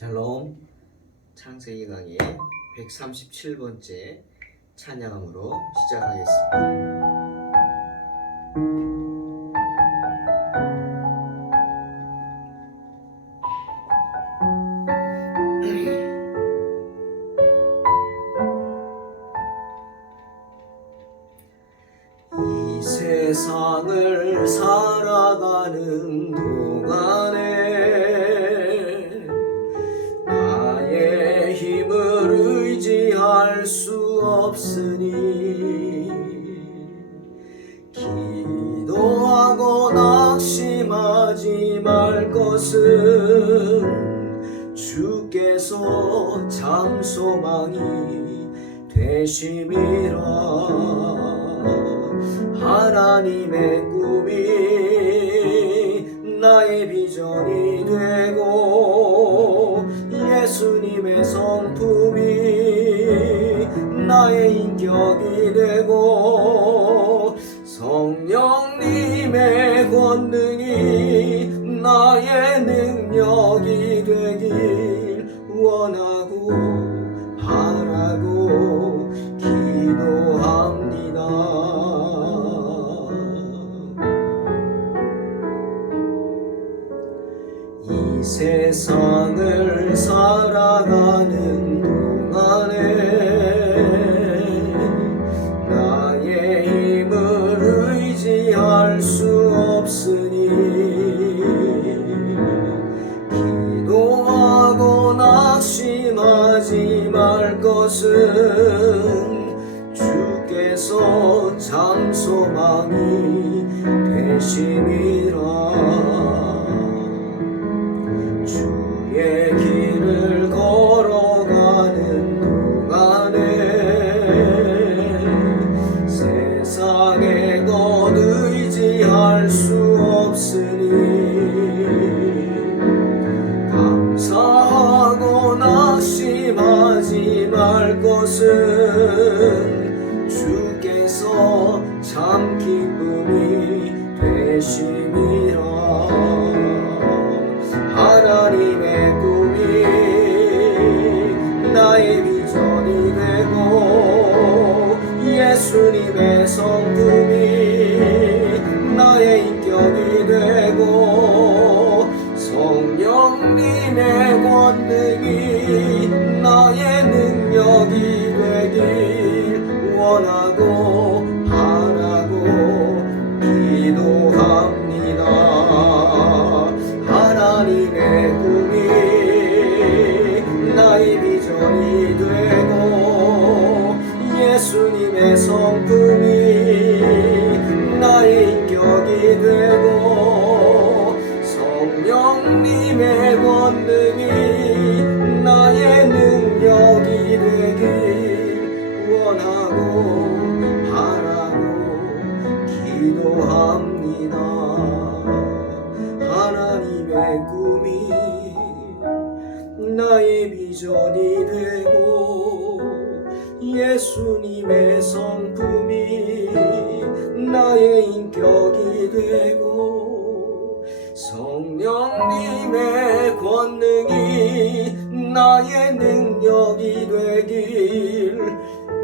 샬롬. 창세기 강의 137번째 찬양함으로 시작하겠습니다. 이 세상을 살아가는 동안에 나의 힘을 의지할 수 없으니 기도하고 낙심하지 말 것은 주께서 참 소망이 되심이라. 하나님의 꿈이 나의 비전이 되고 예수님의 성품이 나의 인격이 되고 성령님의 권능이 나의 능력이 되길 원하고 바라고 기도합니다. 이 세상을 살아가는 동안에 나의 힘을 의지할 수 없으니 기도하고 낙심하지 말 것은 주께서 참 소망이 되심이라. 주의 길을 걸어가는 동안에 세상의 것 의지할 수 없으니 감사하고 낙심하지 말 것은 주께서 참 기쁨이 되심이라. 하나님의 꿈이 나의 비전이 되고 예수님의 성품이 나의 인격이 되고 성령님의 권능이 나의 능력이 되길 원하고 바라고 기도합니다. 하나님의 꿈이 나의 비전이 되고 예수님의 성품이 나의 인격이 되고 성령님의 권능이 나의 능력이 되길 원하고 바라고 기도합니다. 하나님의 꿈이 나의 비전이 되고 예수님의 성품이 나의 인격이 되고 성령님의 권능이 나의 능력이 되길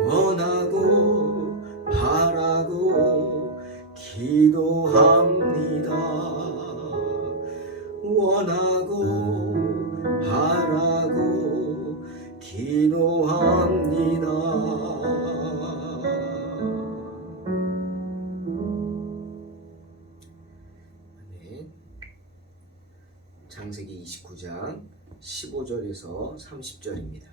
원하고 바라고 기도합니다. 원하고 바라고 기도합니다. 네. 창세기 29장 15절에서 30절입니다.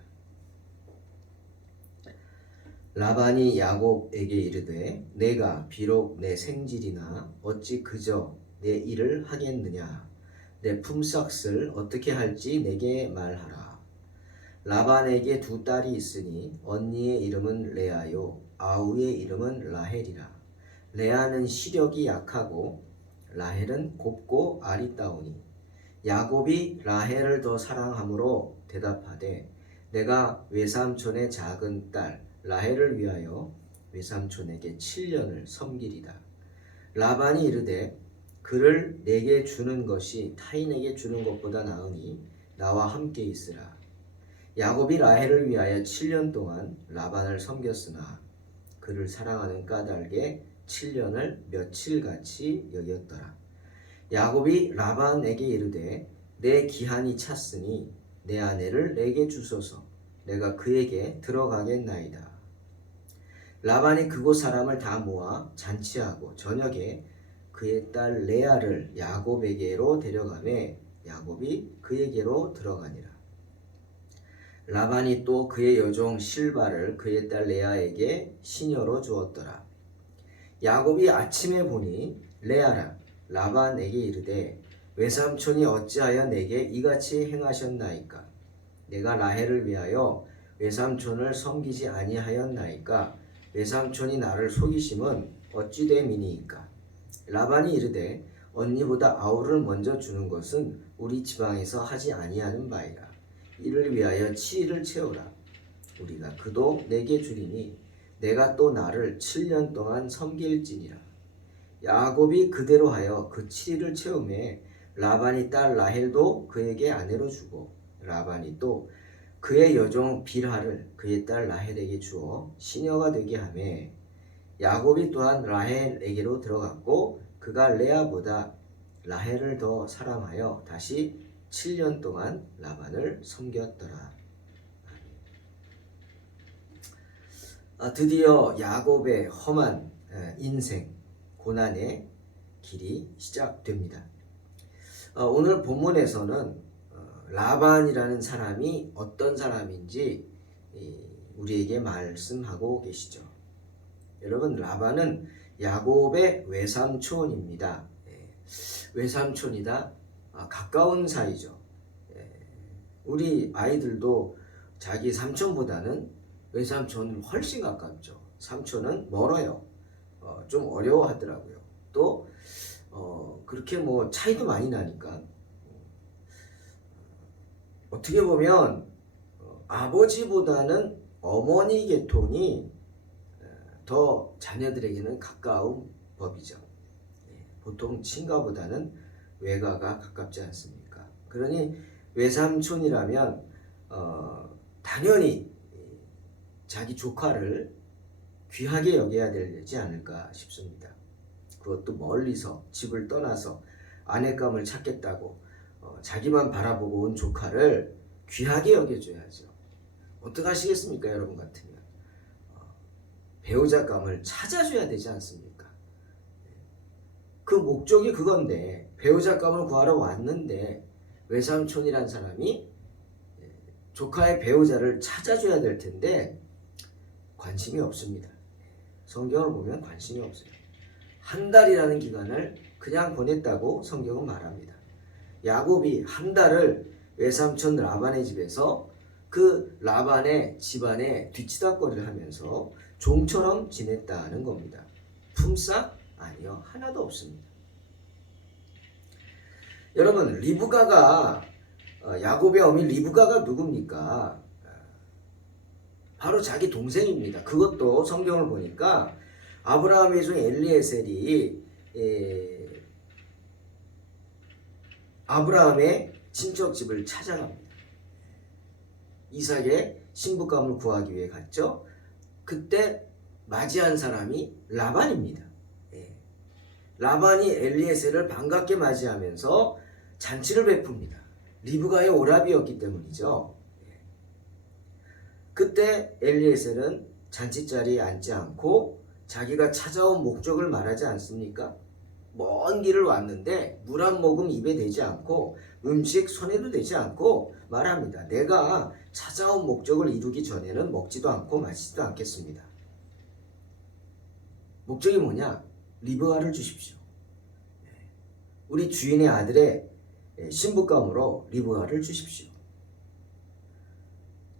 라반이 야곱에게 이르되 내가 비록 내 생질이나 어찌 그저 내 일을 하겠느냐. 내 품삯을 어떻게 할지 내게 말하라. 라반에게 두 딸이 있으니 언니의 이름은 레아요 아우의 이름은 라헬이라. 레아는 시력이 약하고 라헬은 곱고 아리따우니 야곱이 라헬을 더 사랑하므로 대답하되 내가 외삼촌의 작은 딸 라헬을 위하여 외삼촌에게 7년을 섬기리다. 라반이 이르되 그를 내게 주는 것이 타인에게 주는 것보다 나으니 나와 함께 있으라. 야곱이 라헬을 위하여 7년 동안 라반을 섬겼으나 그를 사랑하는 까닭에 7년을 며칠같이 여겼더라. 야곱이 라반에게 이르되 내 기한이 찼으니 내 아내를 내게 주소서. 내가 그에게 들어가겠나이다. 라반이 그곳 사람을 다 모아 잔치하고 저녁에 그의 딸 레아를 야곱에게로 데려가매 야곱이 그에게로 들어가니라. 라반이 또 그의 여종 실바를 그의 딸 레아에게 시녀로 주었더라. 야곱이 아침에 보니 레아라 라반에게 이르되 외삼촌이 어찌하여 내게 이같이 행하셨나이까? 내가 라헬을 위하여 외삼촌을 섬기지 아니하였나이까? 외삼촌이 나를 속이심은 어찌 됨이니이까? 라반이 이르되 언니보다 아우를 먼저 주는 것은 우리 지방에서 하지 아니하는 바이라. 이를 위하여 7일을 채우라. 우리가 그도 내게 주리니 내가 또 나를 7년 동안 섬길지니라. 야곱이 그대로 하여 그 7일을 채우매 라반이 딸 라헬도 그에게 아내로 주고 라반이 또 그의 여종 빌하를 그의 딸 라헬에게 주어 시녀가 되게 하매 야곱이 또한 라헬에게로 들어갔고 그가 레아보다 라헬을 더 사랑하여 다시 7년 동안 라반을 섬겼더라. 드디어 야곱의 험한 인생, 고난의 길이 시작됩니다. 오늘 본문에서는 라반이라는 사람이 어떤 사람인지 우리에게 말씀하고 계시죠. 여러분, 라반은 야곱의 외삼촌입니다. 외삼촌이다. 가까운 사이죠. 우리 아이들도 자기 삼촌보다는 외삼촌은 훨씬 가깝죠. 삼촌은 멀어요. 좀 어려워하더라고요. 또 그렇게 뭐 차이도 많이 나니까 어떻게 보면 아버지보다는 어머니 계통이 더 자녀들에게는 가까운 법이죠. 보통 친가보다는 외가가 가깝지 않습니까? 그러니 외삼촌이라면 당연히 자기 조카를 귀하게 여겨야 되지 않을까 싶습니다. 그것도 멀리서 집을 떠나서 아내감을 찾겠다고 자기만 바라보고 온 조카를 귀하게 여겨줘야죠. 어떡하시겠습니까? 여러분 같으면 배우자감을 찾아줘야 되지 않습니까? 그 목적이 그건데 배우자감을 구하러 왔는데 외삼촌이란 사람이 조카의 배우자를 찾아줘야 될 텐데 관심이 없습니다. 성경을 보면 관심이 없어요. 한 달이라는 기간을 그냥 보냈다고 성경은 말합니다. 야곱이 한 달을 외삼촌 라반의 집에서 그 라반의 집안에 뒤치다꺼리를 하면서 종처럼 지냈다는 겁니다. 품삯? 아니요. 하나도 없습니다. 여러분, 리브가가 야곱의 어미 리브가가 누굽니까? 바로 자기 동생입니다. 그것도 성경을 보니까 아브라함의 종 엘리에셀이 아브라함의 친척 집을 찾아갑니다. 이삭의 신부감을 구하기 위해 갔죠. 그때 맞이한 사람이 라반입니다. 라반이 엘리에셀을 반갑게 맞이하면서 잔치를 베풉니다. 리브가의 오라비였기 때문이죠. 그때 엘리에셀은 잔치자리에 앉지 않고 자기가 찾아온 목적을 말하지 않습니까? 먼 길을 왔는데 물 한 모금 입에 대지 않고 음식 손에도 대지 않고 말합니다. 내가 찾아온 목적을 이루기 전에는 먹지도 않고 마시지도 않겠습니다. 목적이 뭐냐? 리브가를 주십시오. 우리 주인의 아들의 신부감으로 리브가를 주십시오.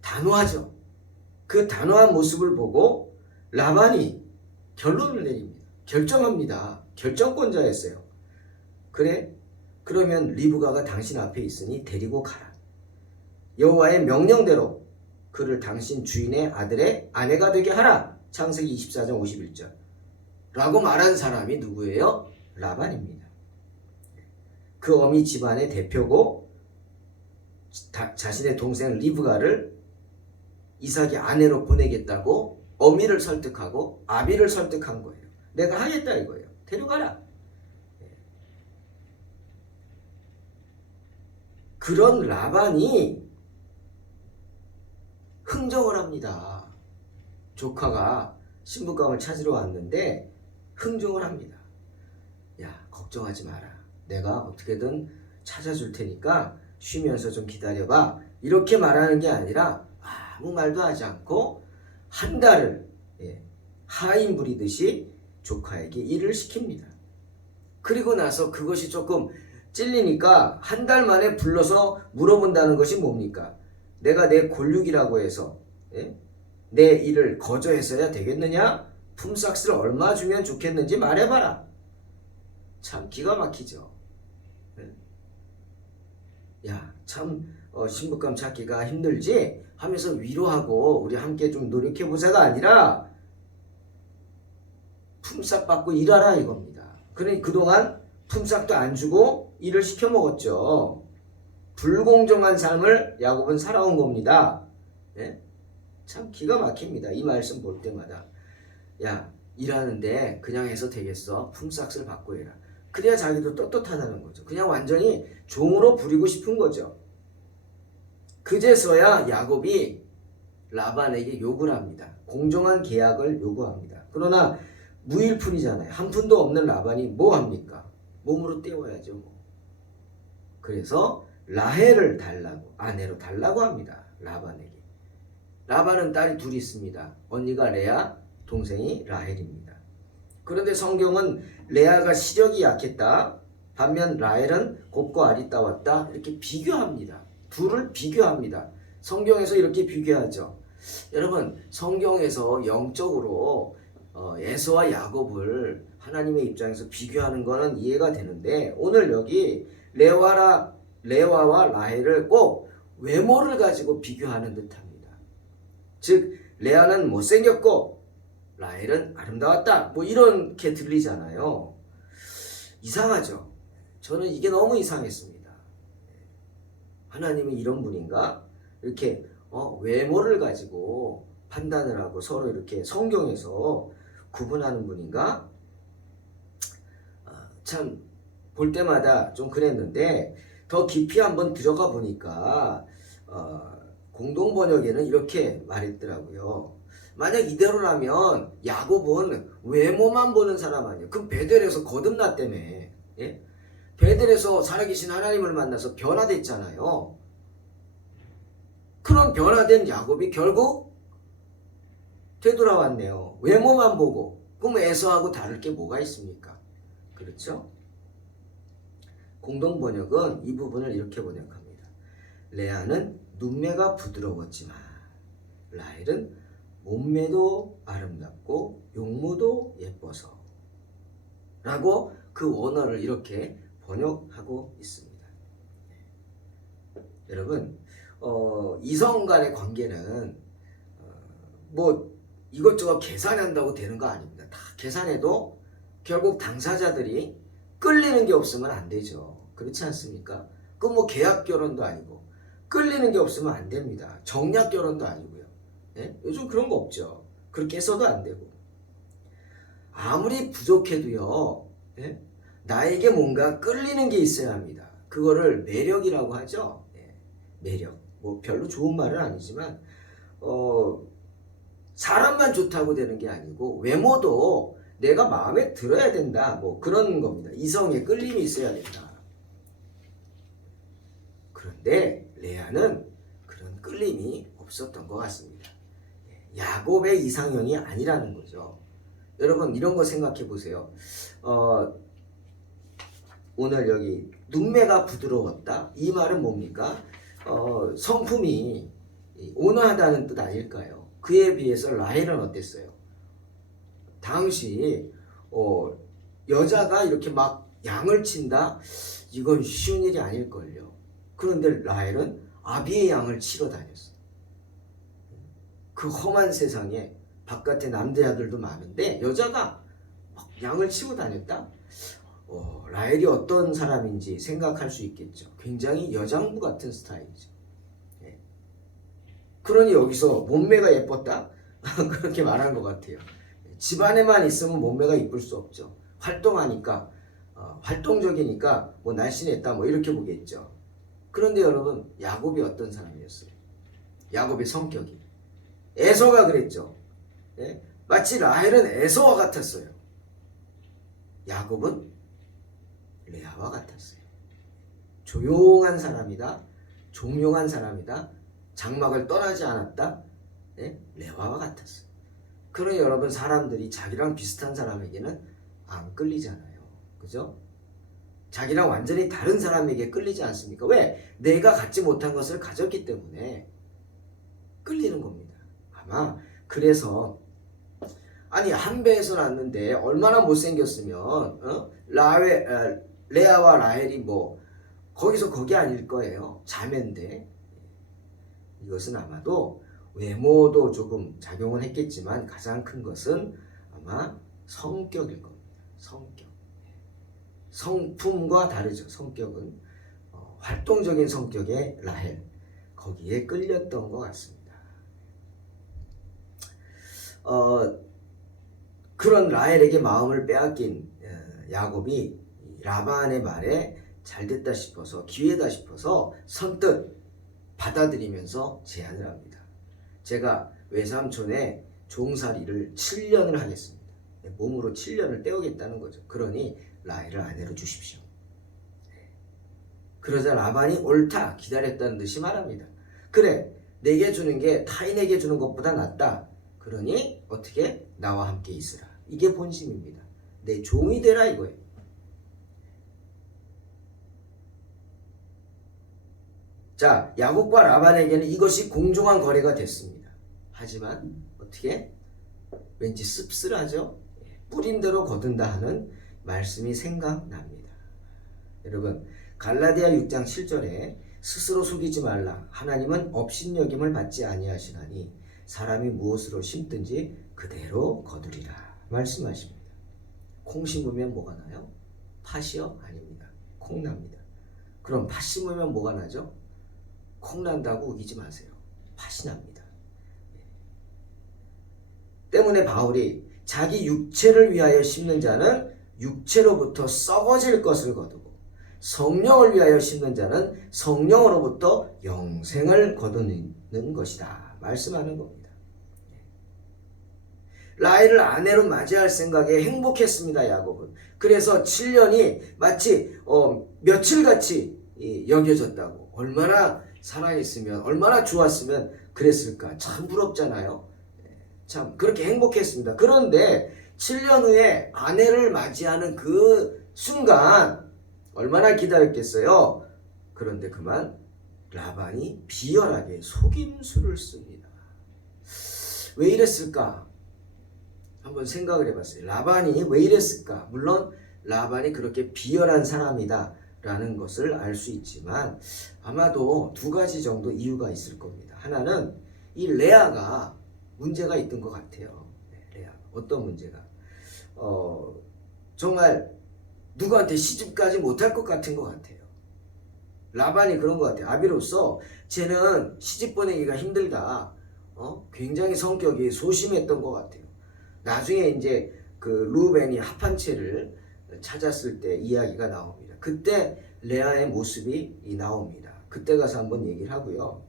단호하죠. 그 단호한 모습을 보고 라반이 결론을 내립니다. 결정합니다. 결정권자였어요. 그래? 그러면 리브가가 당신 앞에 있으니 데리고 가라. 여호와의 명령대로 그를 당신 주인의 아들의 아내가 되게 하라. 창세기 24장 51절 라고 말한 사람이 누구예요? 라반입니다. 그 어미 집안의 대표고 자신의 동생 리브가를 이삭의 아내로 보내겠다고 어미를 설득하고 아비를 설득한 거예요. 내가 하겠다 이거예요. 데려가라. 그런 라반이 흥정을 합니다. 조카가 신부감을 찾으러 왔는데 흥정을 합니다. 야, 걱정하지 마라. 내가 어떻게든 찾아줄 테니까 쉬면서 좀 기다려봐. 이렇게 말하는 게 아니라 아무 말도 하지 않고 한 달을 하인 부리듯이 조카에게 일을 시킵니다. 그리고 나서 그것이 조금 찔리니까 한 달 만에 불러서 물어본다는 것이 뭡니까? 내가 내 골육이라고 해서 내 일을 거저해서야 되겠느냐? 품삯을 얼마 주면 좋겠는지 말해봐라. 참 기가 막히죠. 야, 참 신부감 찾기가 힘들지? 하면서 위로하고 우리 함께 좀 노력해보자가 아니라 품삯 받고 일하라 이겁니다. 그러니 그동안 품삯도 안 주고 일을 시켜 먹었죠. 불공정한 삶을 야곱은 살아온 겁니다. 참 기가 막힙니다. 이 말씀 볼 때마다. 야, 일하는데 그냥 해서 되겠어? 품삯을 받고 해라. 그래야 자기도 떳떳하다는 거죠. 그냥 완전히 종으로 부리고 싶은 거죠. 그제서야 야곱이 라반에게 욕을 합니다. 공정한 계약을 요구합니다. 그러나 무일푼이잖아요. 한 푼도 없는 라반이 뭐 합니까? 몸으로 때워야죠. 그래서 라헬을 달라고, 아내로 달라고 합니다. 라반에게. 라반은 딸이 둘이 있습니다. 언니가 레아, 동생이 라헬입니다. 그런데 성경은 레아가 시력이 약했다. 반면 라헬은 곱고 아리따웠다. 이렇게 비교합니다. 둘을 비교합니다. 성경에서 이렇게 비교하죠. 여러분, 성경에서 영적으로 에서와 야곱을 하나님의 입장에서 비교하는 거는 이해가 되는데 오늘 여기 레와와 라헬을 꼭 외모를 가지고 비교하는 듯합니다. 즉 레아는 못생겼고 라헬은 아름다웠다. 뭐 이렇게 들리잖아요. 이상하죠. 저는 이게 너무 이상했습니다. 하나님이 이런 분인가? 이렇게 외모를 가지고 판단을 하고 서로 이렇게 성경에서 구분하는 분인가? 참 볼 때마다 좀 그랬는데 더 깊이 한번 들어가 보니까 공동번역에는 이렇게 말했더라고요. 만약 이대로라면 야곱은 외모만 보는 사람 아니에요. 그럼 베델에서 거듭났다며. 베델에서 살아계신 하나님을 만나서 변화됐잖아요. 그런 변화된 야곱이 결국 되돌아왔네요. 외모만 보고. 그럼 에서하고 다를 게 뭐가 있습니까? 그렇죠? 공동번역은 이 부분을 이렇게 번역합니다. 레아는 눈매가 부드러웠지만 라헬은 몸매도 아름답고 용모도 예뻐서 라고 그 원어를 이렇게 번역하고 있습니다. 여러분, 이성 간의 관계는 뭐 이것저것 계산한다고 되는 거 아닙니다. 다 계산해도 결국 당사자들이 끌리는 게 없으면 안 되죠. 그렇지 않습니까? 그건 뭐 계약 결혼도 아니고 끌리는 게 없으면 안 됩니다. 정략 결혼도 아니고요. 요즘 그런 거 없죠. 그렇게 해서도 안 되고 아무리 부족해도요. 나에게 뭔가 끌리는 게 있어야 합니다. 그거를 매력이라고 하죠. 매력. 뭐 별로 좋은 말은 아니지만 사람만 좋다고 되는 게 아니고 외모도 내가 마음에 들어야 된다. 뭐 그런 겁니다. 이성에 끌림이 있어야 된다. 그런데 레아는 그런 끌림이 없었던 것 같습니다. 야곱의 이상형이 아니라는 거죠. 여러분 이런 거 생각해 보세요. 오늘 여기 눈매가 부드러웠다. 이 말은 뭡니까? 성품이 온화하다는 뜻 아닐까요? 그에 비해서 라헬은 어땠어요? 당시 여자가 이렇게 막 양을 친다? 이건 쉬운 일이 아닐걸요. 그런데 라헬은 아비의 양을 치러 다녔어. 그 험한 세상에 바깥에 남자들도 많은데 여자가 막 양을 치고 다녔다? 라헬이 어떤 사람인지 생각할 수 있겠죠. 굉장히 여장부 같은 스타일이죠. 그러니 여기서 몸매가 예뻤다? 그렇게 말한 것 같아요. 집안에만 있으면 몸매가 이쁠 수 없죠. 활동하니까 활동적이니까 뭐 날씬했다 뭐 이렇게 보겠죠. 그런데 여러분 야곱이 어떤 사람이었어요? 야곱의 성격이 에서가 그랬죠. 예? 마치 라헬은 에서와 같았어요. 야곱은 레아와 같았어요. 조용한 사람이다. 종용한 사람이다. 장막을 떠나지 않았다. 예? 레아와 같았어요. 그러니 여러분 사람들이 자기랑 비슷한 사람에게는 안 끌리잖아요. 그죠? 자기랑 완전히 다른 사람에게 끌리지 않습니까? 왜? 내가 갖지 못한 것을 가졌기 때문에 끌리는 겁니다. 아마 그래서 아니 한 배에서 낳는데 얼마나 못생겼으면 레아와 라헬이 뭐 거기서 거기 아닐 거예요. 자매인데 이것은 아마도 외모도 조금 작용을 했겠지만 가장 큰 것은 아마 성격일 겁니다. 성격. 성품과 다르죠. 성격은 활동적인 성격의 라헬 거기에 끌렸던 것 같습니다. 그런 라헬에게 마음을 빼앗긴 야곱이 라반의 말에 잘됐다 싶어서 기회다 싶어서 선뜻 받아들이면서 제안을 합니다. 제가 외삼촌의 종살이를 7년을 하겠습니다. 몸으로 7년을 때우겠다는 거죠. 그러니 라헬을 아내로 주십시오. 그러자 라반이 옳다 기다렸다는 듯이 말합니다. 그래 내게 주는 게 타인에게 주는 것보다 낫다. 그러니 어떻게 나와 함께 있으라. 이게 본심입니다. 내 종이 되라 이거예요. 자, 야곱과 라반에게는 이것이 공정한 거래가 됐습니다. 하지만 어떻게? 왠지 씁쓸하죠? 뿌린 대로 거둔다 하는 말씀이 생각납니다. 여러분 갈라디아 6장 7절에 스스로 속이지 말라. 하나님은 업신여김을 받지 아니하시나니 사람이 무엇으로 심든지 그대로 거두리라 말씀하십니다. 콩 심으면 뭐가 나요? 팥이요? 아닙니다. 콩 납니다. 그럼 팥 심으면 뭐가 나죠? 콩 난다고 우기지 마세요. 팥이 납니다. 때문에 바울이 자기 육체를 위하여 심는 자는 육체로부터 썩어질 것을 거두고 성령을 위하여 심는 자는 성령으로부터 영생을 거두는 것이다 말씀하는 겁니다. 라헬을 아내로 맞이할 생각에 행복했습니다. 야곱은. 그래서 7년이 마치 며칠같이 여겨졌다고. 얼마나 사랑했으면 얼마나 좋았으면 그랬을까. 참 부럽잖아요. 참 그렇게 행복했습니다. 그런데 7년 후에 아내를 맞이하는 그 순간 얼마나 기다렸겠어요. 그런데 그만 라반이 비열하게 속임수를 씁니다. 왜 이랬을까? 한번 생각을 해봤어요. 라반이 왜 이랬을까? 물론 라반이 그렇게 비열한 사람이다 라는 것을 알 수 있지만 아마도 두 가지 정도 이유가 있을 겁니다. 하나는 이 레아가 문제가 있던 것 같아요. 레아 어떤 문제가? 정말 누구한테 시집가지 못할 것 같은 것 같아요. 라반이 그런 것 같아요. 아비로서 쟤는 시집 보내기가 힘들다. 굉장히 성격이 소심했던 것 같아요. 나중에 이제 그 루벤이 합한 채를 찾았을 때 이야기가 나옵니다. 그때 레아의 모습이 나옵니다. 그때 가서 한번 얘기를 하고요.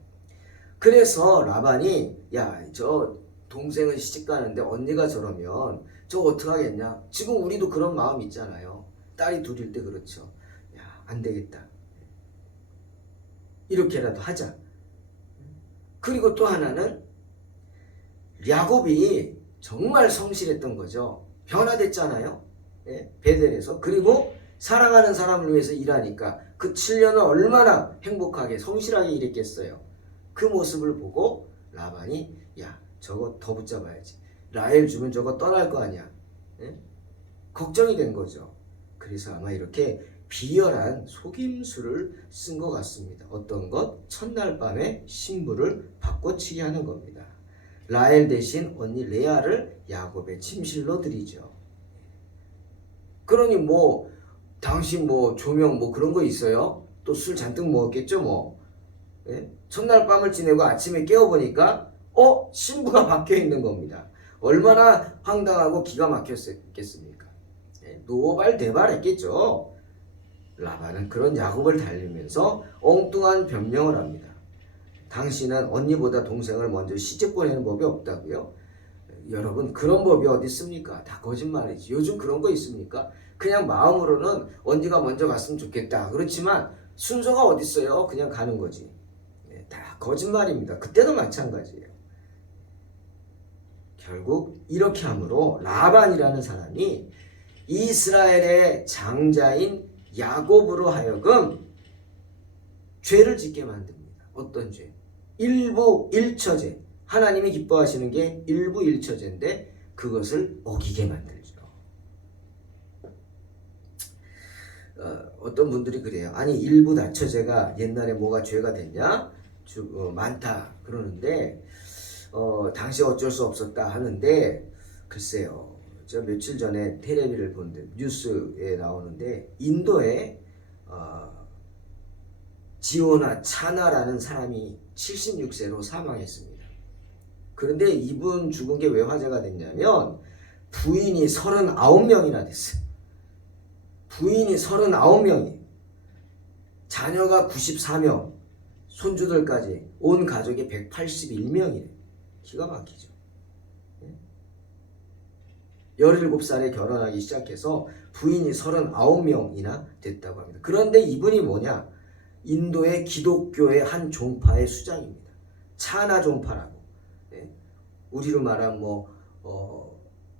그래서 라반이 야, 저 동생은 시집 가는데 언니가 저러면 저 어떡하겠냐. 지금 우리도 그런 마음 있잖아요. 딸이 둘일 때 그렇죠. 야, 안 되겠다. 이렇게라도 하자. 그리고 또 하나는 야곱이 정말 성실했던 거죠. 변화됐잖아요. 예, 베델에서. 그리고 사랑하는 사람을 위해서 일하니까 그 7년을 얼마나 행복하게 성실하게 일했겠어요. 그 모습을 보고 라반이 야 저거 더 붙잡아야지. 라헬 주면 저거 떠날 거 아니야. 예? 걱정이 된 거죠. 그래서 아마 이렇게 비열한 속임수를 쓴 것 같습니다. 어떤 것? 첫날 밤에 신부를 바꿔치기 하는 겁니다. 라헬 대신 언니 레아를 야곱의 침실로 들이죠. 그러니 당신 조명 그런 거 있어요? 또 술 잔뜩 먹었겠죠 예? 첫날 밤을 지내고 아침에 깨어보니까 신부가 바뀌어 있는 겁니다. 얼마나 황당하고 기가 막혔겠습니까? 예? 노발대발했겠죠. 라반은 그런 야곱을 달리면서 엉뚱한 변명을 합니다. 당신은 언니보다 동생을 먼저 시집 보내는 법이 없다고요? 여러분, 그런 법이 어디 있습니까? 다 거짓말이지. 요즘 그런 거 있습니까? 그냥 마음으로는 언니가 먼저 갔으면 좋겠다. 그렇지만 순서가 어디 있어요? 그냥 가는 거지. 다 거짓말입니다. 그때도 마찬가지예요. 결국 이렇게 함으로 라반이라는 사람이 이스라엘의 장자인 야곱으로 하여금 죄를 짓게 만듭니다. 어떤 죄? 일부 일처제. 하나님이 기뻐하시는 게 일부 일처제인데 그것을 어기게 만들죠. 어떤 분들이 그래요. 아니 일부 다처제가 옛날에 뭐가 죄가 됐냐? 많다 그러는데 당시 어쩔 수 없었다 하는데 글쎄요. 저 며칠 전에 텔레비를 본데 뉴스에 나오는데 인도에 지오나 차나라는 사람이 76세로 사망했습니다. 그런데 이분 죽은 게 왜 화제가 됐냐면 부인이 39명이나 됐어요. 부인이 39명이, 자녀가 94명, 손주들까지 온 가족이 181명이래. 기가 막히죠. 17살에 결혼하기 시작해서 부인이 39명이나 됐다고 합니다. 그런데 이분이 뭐냐? 인도의 기독교의 한 종파의 수장입니다. 차나 종파라고. 우리로 말하면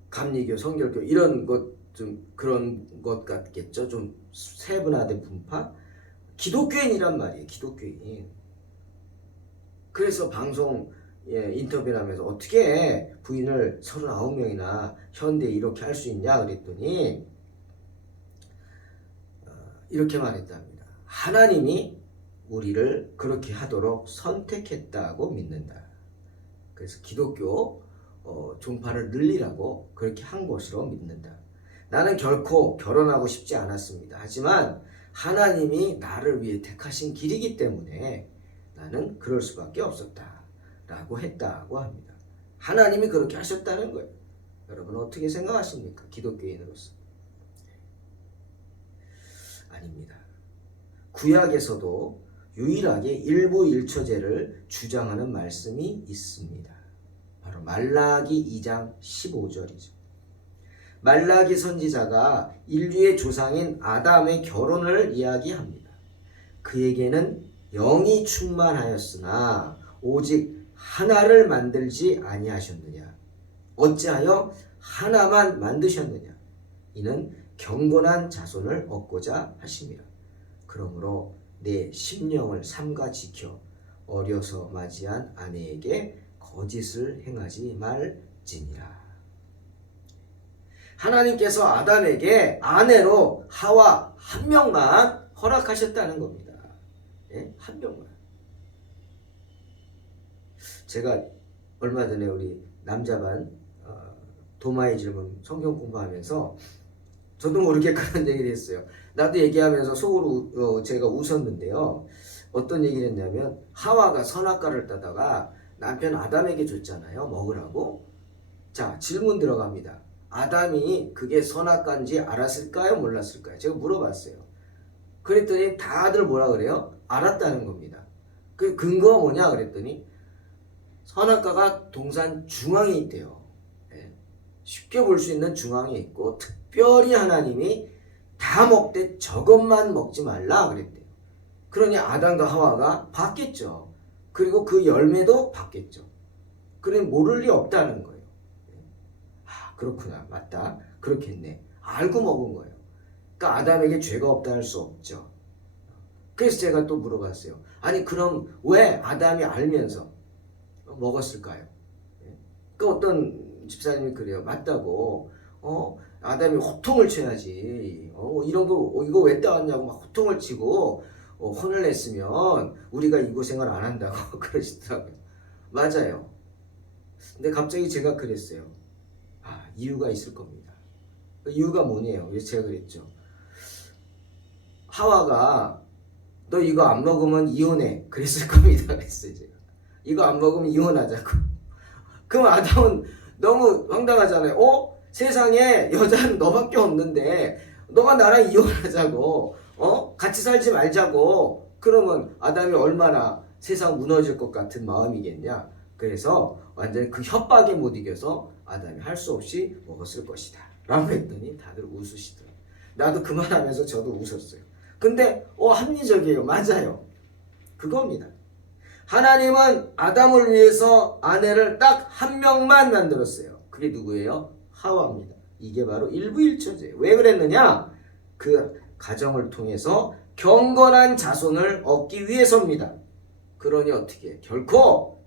감리교, 성결교 이런 것 좀 그런 것 같겠죠. 좀 세분화된 분파. 기독교인이란 말이에요. 기독교인. 그래서 방송 인터뷰를 하면서 어떻게 부인을 39명이나 현대에 이렇게 할 수 있냐 그랬더니 이렇게 말했답니다. 하나님이 우리를 그렇게 하도록 선택했다고 믿는다. 그래서 기독교 종파를 늘리라고 그렇게 한 것으로 믿는다. 나는 결코 결혼하고 싶지 않았습니다. 하지만 하나님이 나를 위해 택하신 길이기 때문에 나는 그럴 수밖에 없었다. 라고 했다고 합니다. 하나님이 그렇게 하셨다는 거예요. 여러분 어떻게 생각하십니까? 기독교인으로서. 아닙니다. 구약에서도 유일하게 일부 일처제를 주장하는 말씀이 있습니다. 바로 말라기 2장 15절이죠. 말라기 선지자가 인류의 조상인 아담의 결혼을 이야기합니다. 그에게는 영이 충만하였으나 오직 하나를 만들지 아니하셨느냐? 어찌하여 하나만 만드셨느냐? 이는 경건한 자손을 얻고자 하심이라. 그러므로 내 심령을 삼가 지켜 어려서 맞이한 아내에게 거짓을 행하지 말지니라. 하나님께서 아담에게 아내로 하와 한 명만 허락하셨다는 겁니다. 한 명만. 제가 얼마 전에 우리 남자반 도마의 질문 성경 공부하면서 저도 모르게 그런 얘기를 했어요. 나도 얘기하면서 속으로 제가 웃었는데요. 어떤 얘기를 했냐면 하와가 선악과를 따다가 남편 아담에게 줬잖아요. 먹으라고. 자, 질문 들어갑니다. 아담이 그게 선악과인지 알았을까요? 몰랐을까요? 제가 물어봤어요. 그랬더니 다들 뭐라 그래요? 알았다는 겁니다. 그 근거가 뭐냐 그랬더니 선악과가 동산 중앙에 있대요. 쉽게 볼 수 있는 중앙에 있고 특별히 하나님이 다 먹되 저것만 먹지 말라 그랬대요. 그러니 아담과 하와가 봤겠죠. 그리고 그 열매도 봤겠죠. 그러니 모를 리 없다는 거예요. 그렇구나. 맞다. 그렇겠네. 알고 먹은 거예요. 그러니까 아담에게 죄가 없다 할 수 없죠. 그래서 제가 또 물어봤어요. 아니 그럼 왜 아담이 알면서 먹었을까요? 그러니까 어떤 집사님이 그래요. 맞다고. 아담이 호통을 쳐야지. 이런 거 이거 왜 따왔냐고 막 호통을 치고 혼을 냈으면 우리가 이 고생을 안 한다고 그러시더라고요. 맞아요. 근데 갑자기 제가 그랬어요. 이유가 있을 겁니다. 그 이유가 뭐냐요? 그래서 제가 그랬죠. 하와가 너 이거 안 먹으면 이혼해. 그랬을 겁니다. 그랬어요. 제가. 이거 안 먹으면 이혼하자고. 그럼 아담은 너무 황당하잖아요. 세상에 여자는 너밖에 없는데 너가 나랑 이혼하자고, 같이 살지 말자고. 그러면 아담이 얼마나 세상 무너질 것 같은 마음이겠냐. 그래서 완전히 그 협박에 못 이겨서 아담이 할 수 없이 먹었을 것이다 라고 했더니 다들 웃으시더라고요. 나도 그 말하면서 저도 웃었어요. 근데 합리적이에요. 맞아요. 그겁니다. 하나님은 아담을 위해서 아내를 딱 한 명만 만들었어요. 그게 누구예요? 하와입니다. 이게 바로 일부일처제예요. 왜 그랬느냐? 그 가정을 통해서 경건한 자손을 얻기 위해서입니다. 그러니 어떻게? 결코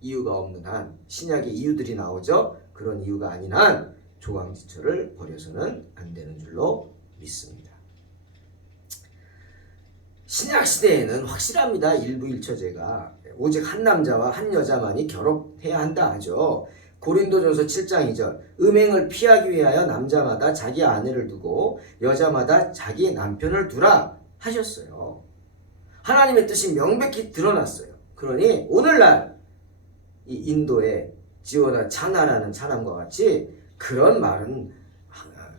이유가 없는 한, 신약에 이유들이 나오죠. 그런 이유가 아닌 한 조강지처를 버려서는 안 되는 줄로 믿습니다. 신약 시대에는 확실합니다. 일부일처제가 오직 한 남자와 한 여자만이 결혼해야 한다 하죠. 고린도전서 7장 2절 음행을 피하기 위하여 남자마다 자기 아내를 두고 여자마다 자기 남편을 두라 하셨어요. 하나님의 뜻이 명백히 드러났어요. 그러니 오늘날 이 인도의 지오나 차나라는 사람과 같이 그런 말은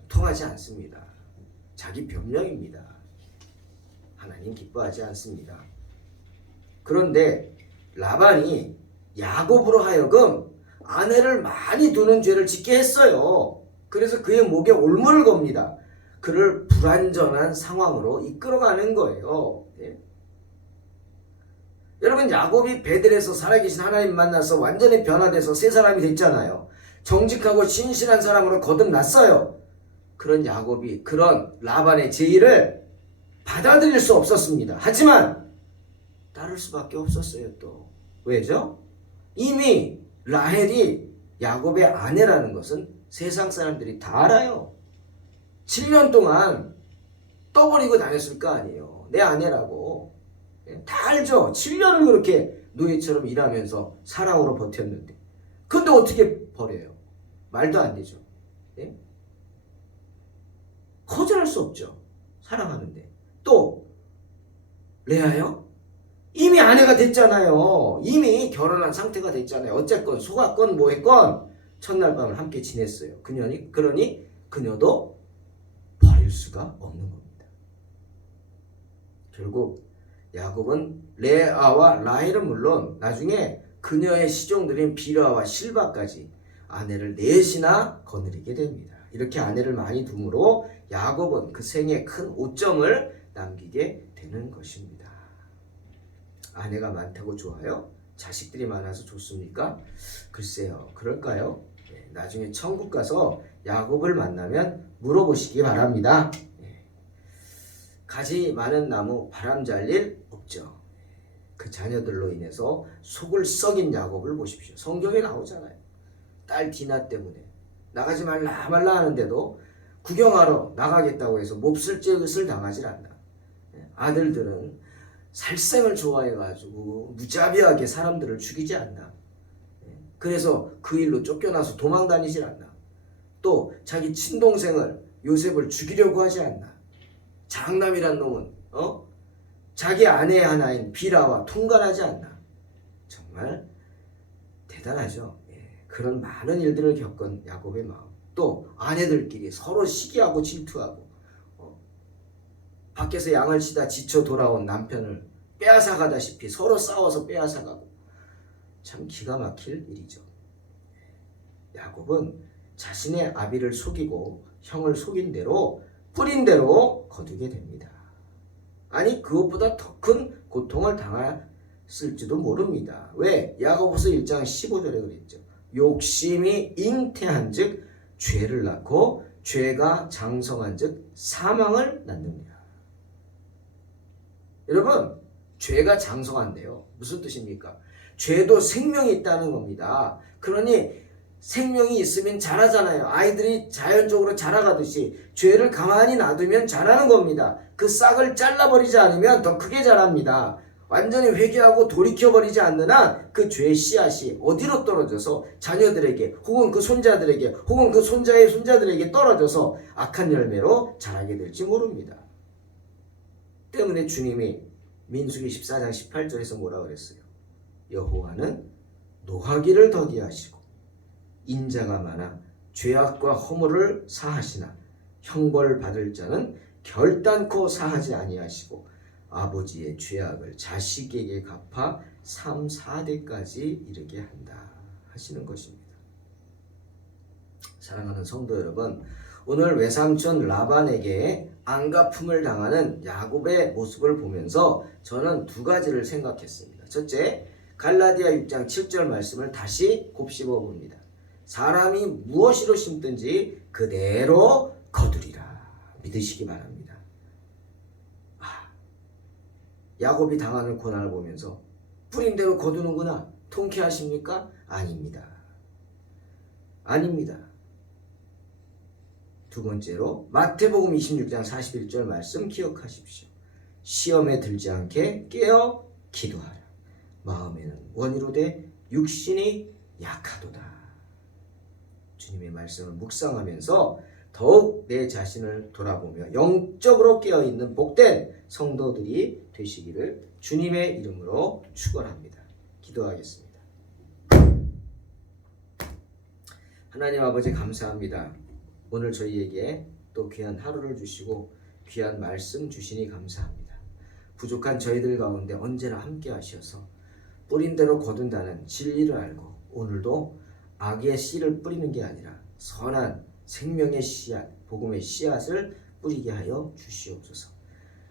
통하지 않습니다. 자기 변명입니다. 하나님 기뻐하지 않습니다. 그런데 라반이 야곱으로 하여금 아내를 많이 두는 죄를 짓게 했어요. 그래서 그의 목에 올무를 겁니다. 그를 불완전한 상황으로 이끌어가는 거예요. 네. 여러분, 야곱이 베델에서 살아계신 하나님 만나서 완전히 변화돼서 새 사람이 됐잖아요. 정직하고 신실한 사람으로 거듭났어요. 그런 야곱이 그런 라반의 제의를 받아들일 수 없었습니다. 하지만 따를 수밖에 없었어요. 또 왜죠? 이미 라헬이 야곱의 아내라는 것은 세상 사람들이 다 알아요. 7년 동안 떠버리고 다녔을 거 아니에요. 내 아내라고. 다 알죠. 7년을 그렇게 노예처럼 일하면서 사랑으로 버텼는데. 근데 어떻게 버려요? 말도 안 되죠. 예? 거절할 수 없죠. 사랑하는데. 또 레아요? 이미 아내가 됐잖아요. 이미 결혼한 상태가 됐잖아요. 어쨌건 속았건 뭐했건 첫날 밤을 함께 지냈어요. 그러니 그녀도 버릴 수가 없는 겁니다. 결국 야곱은 레아와 라헬은 물론 나중에 그녀의 시종들인 빌하와 실바까지 아내를 넷이나 거느리게 됩니다. 이렇게 아내를 많이 둠으로 야곱은 그 생에 큰 오점을 남기게 되는 것입니다. 아내가 많다고 좋아요? 자식들이 많아서 좋습니까? 글쎄요. 그럴까요? 네, 나중에 천국 가서 야곱을 만나면 물어보시기 바랍니다. 네. 가지 많은 나무 바람 잘 일 없죠. 그 자녀들로 인해서 속을 썩인 야곱을 보십시오. 성경에 나오잖아요. 딸 디나 때문에 나가지 말라 하는데도 구경하러 나가겠다고 해서 몹쓸 짓을 당하질 않나. 아들들은 살생을 좋아해가지고 무자비하게 사람들을 죽이지 않나. 그래서 그 일로 쫓겨나서 도망 다니질 않나. 또 자기 친동생을 요셉을 죽이려고 하지 않나. 장남이란 놈은 자기 아내 하나인 비라와 통관하지 않나. 정말 대단하죠. 그런 많은 일들을 겪은 야곱의 마음. 또 아내들끼리 서로 시기하고 질투하고 밖에서 양을 치다 지쳐 돌아온 남편을 빼앗아가다시피 서로 싸워서 빼앗아가고 참 기가 막힐 일이죠. 야곱은 자신의 아비를 속이고 형을 속인 대로 뿌린 대로 거두게 됩니다. 아니 그것보다 더 큰 고통을 당했을지도 모릅니다. 왜? 야고보서 1장 15절에 그랬죠. 욕심이 잉태한 즉 죄를 낳고 죄가 장성한 즉 사망을 낳느니라. 여러분, 죄가 장성한데요. 무슨 뜻입니까? 죄도 생명이 있다는 겁니다. 그러니 생명이 있으면 자라잖아요. 아이들이 자연적으로 자라가듯이 죄를 가만히 놔두면 자라는 겁니다. 그 싹을 잘라버리지 않으면 더 크게 자랍니다. 완전히 회개하고 돌이켜버리지 않는 한 그 죄의 씨앗이 어디로 떨어져서 자녀들에게 혹은 그 손자들에게 혹은 그 손자의 손자들에게 떨어져서 악한 열매로 자라게 될지 모릅니다. 때문에 주님이 민수기 14장 18절에서 뭐라 그랬어요? 여호와는 노하기를 더디하시고 인자가 많아 죄악과 허물을 사하시나 형벌 받을 자는 결단코 사하지 아니하시고 아버지의 죄악을 자식에게 갚아 3, 4대까지 이르게 한다 하시는 것입니다. 사랑하는 성도 여러분, 오늘 외삼촌 라반에게 안갚음을 당하는 야곱의 모습을 보면서 저는 두 가지를 생각했습니다. 첫째, 갈라디아 6장 7절 말씀을 다시 곱씹어 봅니다. 사람이 무엇으로 심든지 그대로 거두리라. 믿으시기 바랍니다. 야곱이 당하는 고난을 보면서 뿌린 대로 거두는구나 통쾌하십니까? 아닙니다. 아닙니다. 두 번째로 마태복음 26장 41절 말씀 기억하십시오. 시험에 들지 않게 깨어 기도하라. 마음에는 원이로되 육신이 약하도다. 주님의 말씀을 묵상하면서 더욱 내 자신을 돌아보며 영적으로 깨어있는 복된 성도들이 되시기를 주님의 이름으로 축원합니다. 기도하겠습니다. 하나님 아버지 감사합니다. 오늘 저희에게 또 귀한 하루를 주시고 귀한 말씀 주시니 감사합니다. 부족한 저희들 가운데 언제나 함께 하셔서 뿌린 대로 거둔다는 진리를 알고 오늘도 악의 씨를 뿌리는 게 아니라 선한 생명의 씨앗, 복음의 씨앗을 뿌리게 하여 주시옵소서.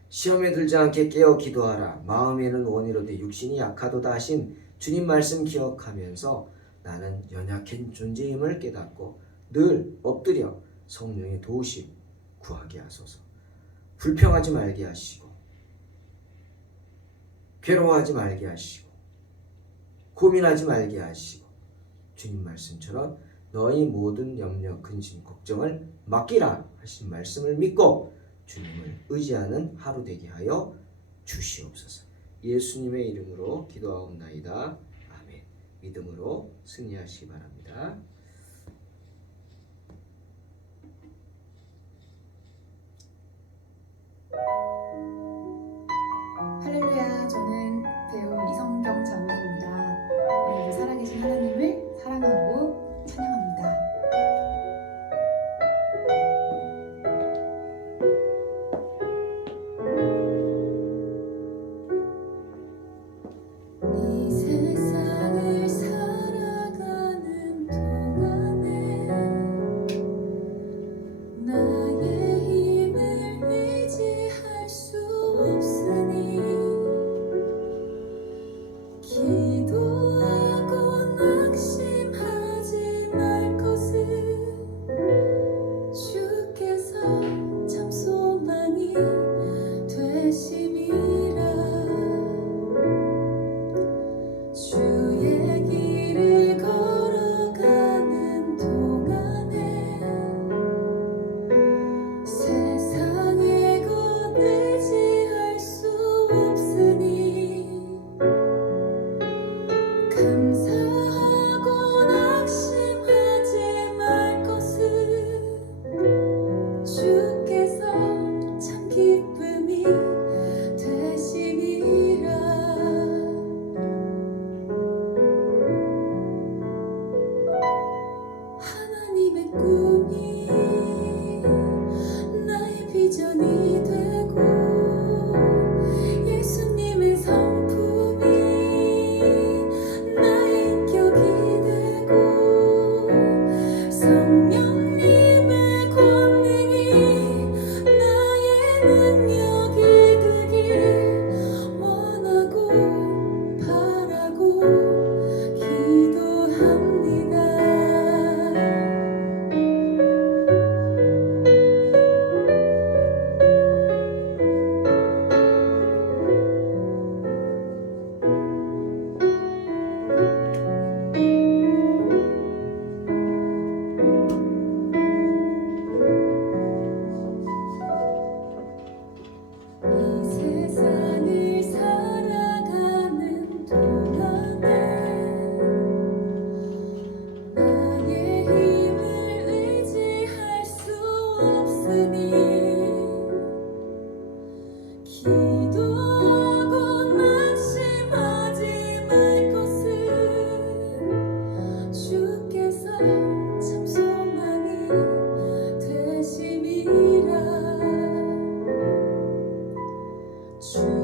시험에 들지 않게 깨어 기도하라. 마음에는 원이로되 육신이 약하도다 하신 주님 말씀 기억하면서 나는 연약한 존재임을 깨닫고 늘 엎드려 성령의 도우심 구하게 하소서. 불평하지 말게 하시고 괴로워하지 말게 하시고 고민하지 말게 하시고 주님 말씀처럼 너희 모든 염려, 근심, 걱정을 맡기라 하신 말씀을 믿고 주님을 의지하는 하루 되게 하여 주시옵소서. 예수님의 이름으로 기도하옵나이다. 아멘. 믿음으로 승리하시기 바랍니다. 할렐루야, 저는 배우 이성경 자매입니다. 오늘도 살아계신 하나님을 사랑하고 찬양합니다. 이 세상을 살아가는 동안에 나의 힘을 의지할 수 주